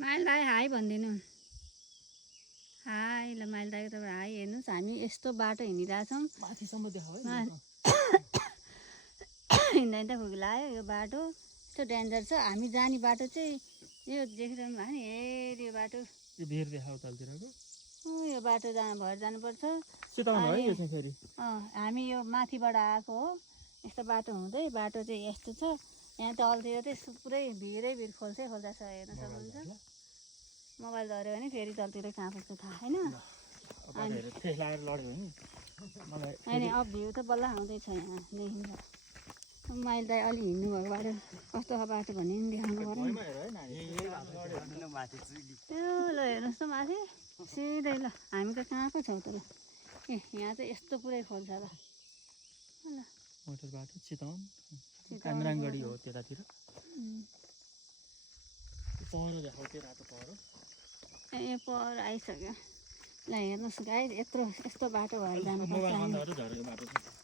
Mile दाई high भनिदिनु। High ल माइल दाईको तपाईँ हाई हेर्नुहोस् हामी यस्तो बाटो हिँडिरहेछौँ माथिसम्म देखाऊ है हिँड्दा हिँड्दा खुकी लाग्यो यो बाटो यस्तो डेन्जर छ हामी जाने बाटो चाहिँ यो देखिरहनु भएको नि हेर यो बाटो यो भेर देखाऊ तलतिरको यो बाटो भएर जानुपर्छ चिताउनु है यो चाहिँ फेरि हामी यो माथिबाट आएको हो यस्तो बाटो हुँदै बाटो चाहिँ यस्तो छ यहाँ तलतिर चाहिँ पुरै भिरै भिर खोल्छै खोल्दा छ हेर्न सक्नुहुन्छ मोबाइल धऱ्यो भने फेरि तलतिर कहाँ पुग्छ थाहा छैन होइन अब भ्यू त बल्ल आउँदैछ यहाँ देखिन्छ माइल दाई अलि हिँड्नुभएको बाटो कस्तो बाटो भन्ने पनि देखाउनु पऱ्यो त्यो ल हेर्नुहोस् त माथि सिधै ल हामी त कहाँको छौँ त ल ए यहाँ चाहिँ यस्तो पुरै खोल्छ ल ल मोटर बाटो चिताउन कामराङगढी हो त्यतातिर पहरो देखाउ त्यो रातो पहरो ए पर आइसक्यो ल हेर्नुहोस् गाइस यस्तो बाटो भएर जानुपर्छ